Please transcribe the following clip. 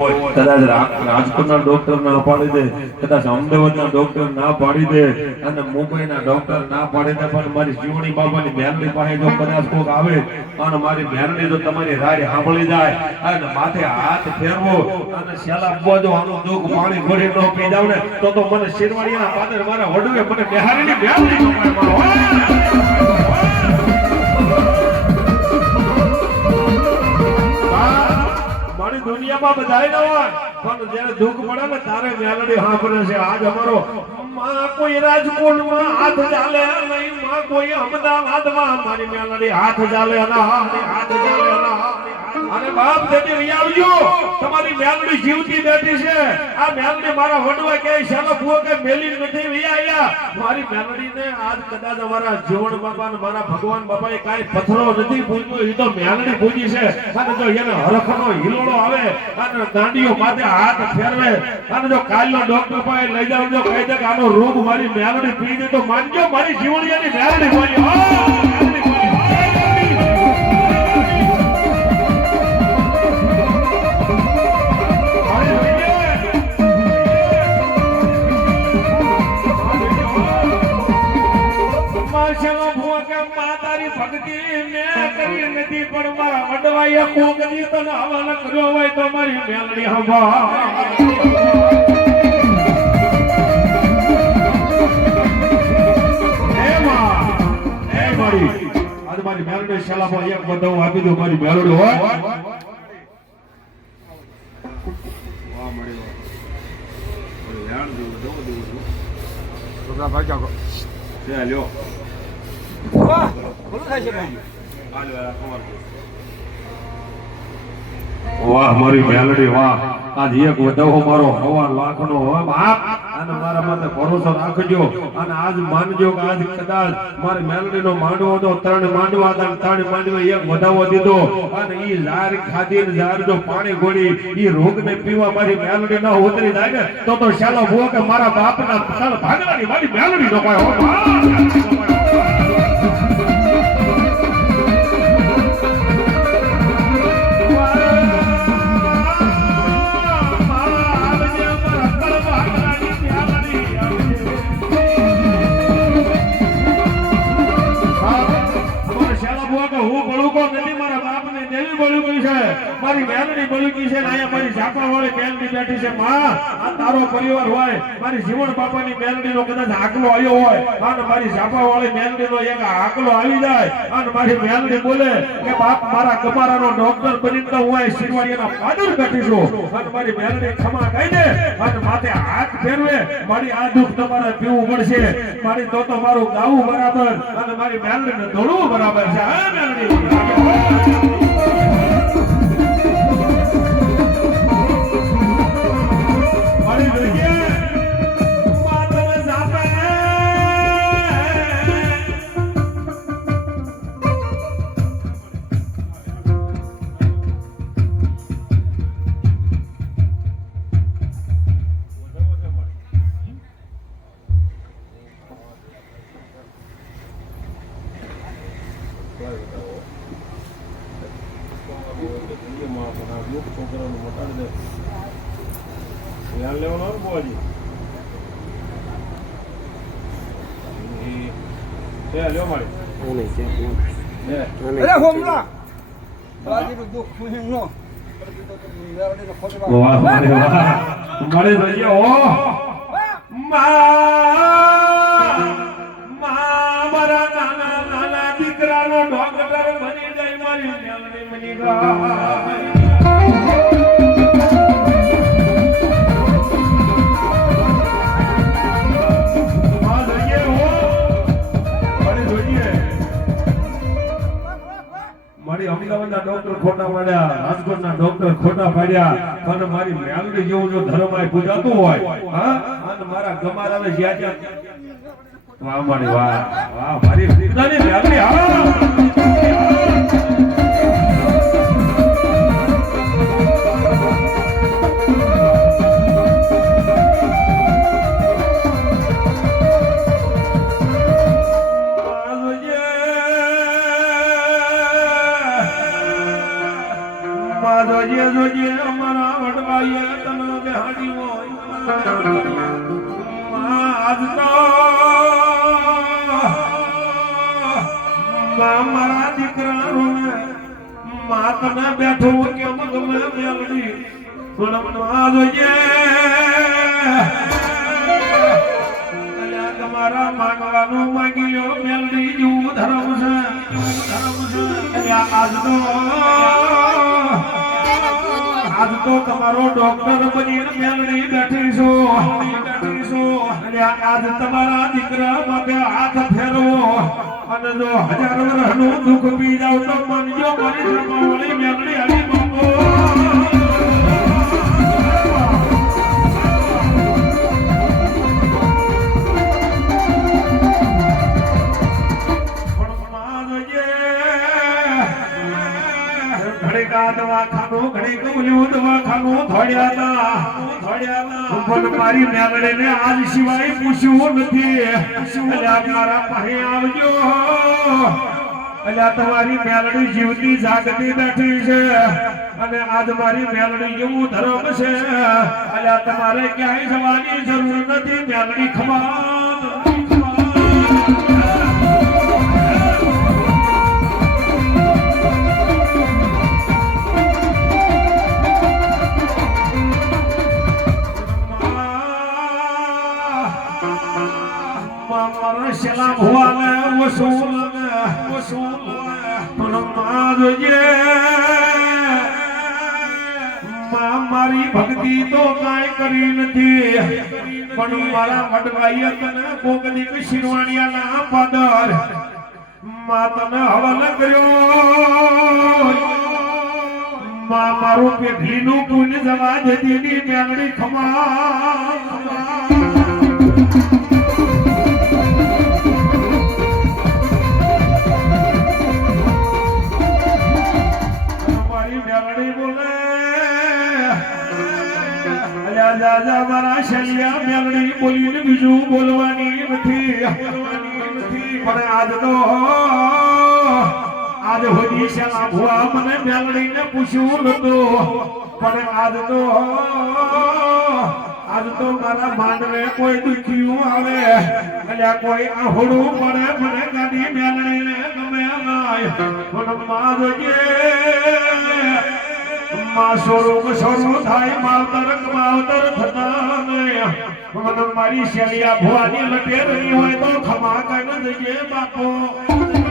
કદાચ રાજકોટના ડોક્ટર ના પાડી દે, કદાચ અમદાવાદના ડોક્ટર ના પાડી દે અને મુંબઈના ડોક્ટર ના પાડી દે, પણ મારી જીવણી બાબાની મેલડી પાસે જો કદાચ કોક આવે અને મારી મેલડી જો તમારી રાય સાંભળી જાય અને માથે હાથ ફેરવો અને શેલા બોજો આનું દુઃખ પાણી ઘોડી ન પી જાવ ને તો મને શિરવાણીના પાદર મારા વડુએ મને બિહારીની મેલડી નો મારો દુનિયામાં બધાય ન હોય પણ જ્યારે દુઃખ પડે ને તારે મેલડી સાંભળે છે. આજ અમારો કોઈ રાજકોટમાં હાથ ચાલે નહીં, કોઈ અમદાવાદમાં મારી મેલડી હાથ ચાલે હાથ ચાલે અને બાપ દેવી અહીં આવજો, તમારી મેલડી જીવતી બેઠી છે. આ મેલડી મારા વડવા કે શાલો ભૂવો કે મેલી નથી વિયા મારી મેલડીને આજ કદાચ અમારા જીવણ બાપા ને મારા ભગવાન બાપાએ કાઈ પથરો નથી પૂજ્યો, એ તો મેલડી પૂજી છે. અને જો એને હરખનો હિલોળો આવે અને દાંડીઓ માથે હાથ ફેરવે અને જો કાલનો ડોક્ટર પાસે લઈ જાવ જો કહી દે કે આનો રોગ મારી મેલડી પી દે તો માનજો મારી જીવણીયાની મેલડી બોલી તો મારી મેલડી હવા મારી મેલડી સલાહ એક બધાઉ આપી દો મારી મેલડી હોય વાહ મારી મેલડી વાહ. આજ એક વધાવો મારો હવા લાખનો હોય બાપ અને મારા માટે ભરોસો રાખજો અને આજ માનજો કે આજ કદાચ મારી મેલડી નો માંડવો તો 3 માંડવા હતા, 3 માંડવા એક વધાવો દીધો અને ઈ ઝાર ખાધી ને ઝાર જો પાણી ગોળી ઈ રોગ ને પીવા મારી મેલડી ના ઉતરી જાય ને તો શાલો ભૂવો કે મારા બાપ ના ભાગવાની મારી મેલડી નો કોઈ મારી મેલડી બળુકી છે ને અહીંયા મારી ઝાપા વાળી મેલડી બેઠી છે. માં આ તારો પરિવાર હોય, મારી જીવણ બાપાની મેલડી નો કદાચ આકલો આવ્યો હોય અને મારી ઝાપા વાળી મેલડી નો એક આકલો આવી જાય અને મારી મેલડી બોલે કે બાપ મારા કમારાનો ડોક્ટર બનીને હું અહીં શિરવાડીયાના પાદર બેઠી છું અને મારી મેલડી ખમા કહી દે અને માથે હાથ ફેરવે મારી આ દુઃખ તમારે પીવું પડશે મારી તો મારું ગાવું બરાબર અને મારી મેલડીને દોડવું બરાબર છે. હા મેલડી દીકરાનો ડોક્ટર બની જાય મારી મેલડી બની અમદાવાદના ડોક્ટર ખોટા પાડ્યા, રાજકોટના ડોક્ટર ખોટા પાડ્યા અને મારી મેલડી જેવું જો ધર્મ પૂજાતું હોય હા અને મારા ગમારાને જ્યાં વાહ મારી વાહ વાહ મારી મેલડી હા જોજે અમારા વડવાઈ બેહાડી હોય આજ તો મારા દીકરા રોને માતને બેઠું કેમ ગમે મેલડી ગુણમાં જોઈએ તમારા માંગવાનું માંગી લો મેલડી જેવું ધર્મ છે આજ તો તમારો ડોક્ટર બનીને મેલડી બેઠી છો અને આજ તમારા દીકરા માટે હાથ ફેરવો અને જો 1000 વર્ષનું દુઃખ પી જાવ તો મનજો મારી જમાવણી મેલડી હરી બાપો દવાખાનું ઘડી ગયું દવાખાનું ધોડ્યા પણ મારી મેલડીને આજ સિવાય પૂછ્યું નથી મારા પાસે આવજો તમારી મેલડી જીવતી જાગતી બેઠી છે અને આજ મારી મેલડી જેવું ધર્મ છે તમારે ક્યાંય જવાની જરૂર નથી મેલડી ખબર સલામ હુआ ને વસૂલ મારી ભક્તિ તો કાંઈ કરી નથી પણ મારા મડવાઈએ તને કોકની શિરવાણિયાના પાદર તને હવાલે કર્યો મારું પેઢીનું પુણ્ય જવા જતી મેલડી ખમા મારા શલિયા મેલડી બોલીને બીજું બોલવાની નથી પણ આજ હોદી શલા ભુવા મને મેલડીને પૂછ્યું નતું પણ આજ તો મારા માંડવે કોઈ દુખ્યું આવે એટલે કોઈ આહોડું પડે મને ગાડી મેલડીને ગમે નાય પણ મારજે શરૂ થાય માવતર થતા મારી શેલિયા ભુવાની લટેર હોય તો ખમા કઈ જઈએ બાપો